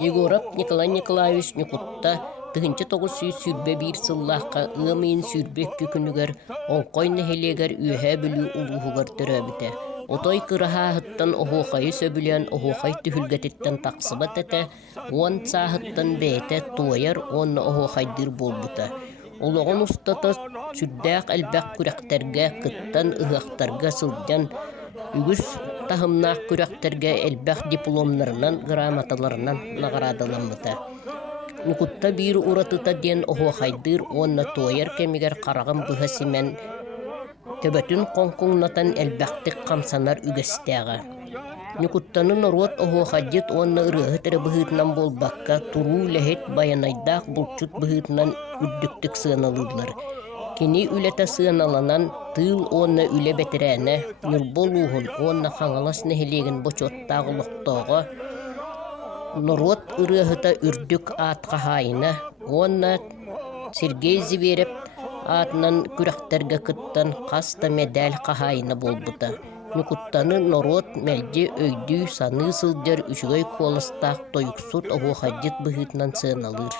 Егоров Николай Николаевич Никутта тыгынчы 901 сыллаққа ымын сүрбек күкінігер, онқой нәхелегер үйәе бүлі ұлғығыр түрәбіті. Отой кырахахыттан оғуқайы сөбілен оғуқай түхілгететтен тақсыбат әті, он сағыттан бәйті тойар онны оғуқайдыр болбыты. Олығын ұстаты сүрдәқ әлбәқ күрәқтерге, қыттан ұғақтарға сылдан, үгіс тахымнақ күрәқтерге әлбәқ дипломларынан, грамоталарынан нағарадыламыты. Никутта бир уратыта ден оғуқайдыр онны тойар кемігер қарағым бұға симен төбөтүн қонқуңнатан әлбәқтік қамсанар үгістәға. Никуттанын орот оғуқайдет онны ұрығытыры бұғытынан болбаққа туру ләхет баянайдақ бұлчут бұғытынан үддіктік сығаналыдылар. Кені үләті сығаналанан тыл онны үлі бәтірәні, нүрбол уғын онны қаңалас нәхелеген бочоттағы лұқтауға Норот ырыһыта үрдүк атқа хайына, онна Сергей Зверев атынан күрәхтерге кыттан қаста медаль қахайына болбыта. Никуттаны норот мәлде өйді саны сылдер үшігай қолыстақ тойықсут оғуқадет бұғытынан сыналыр.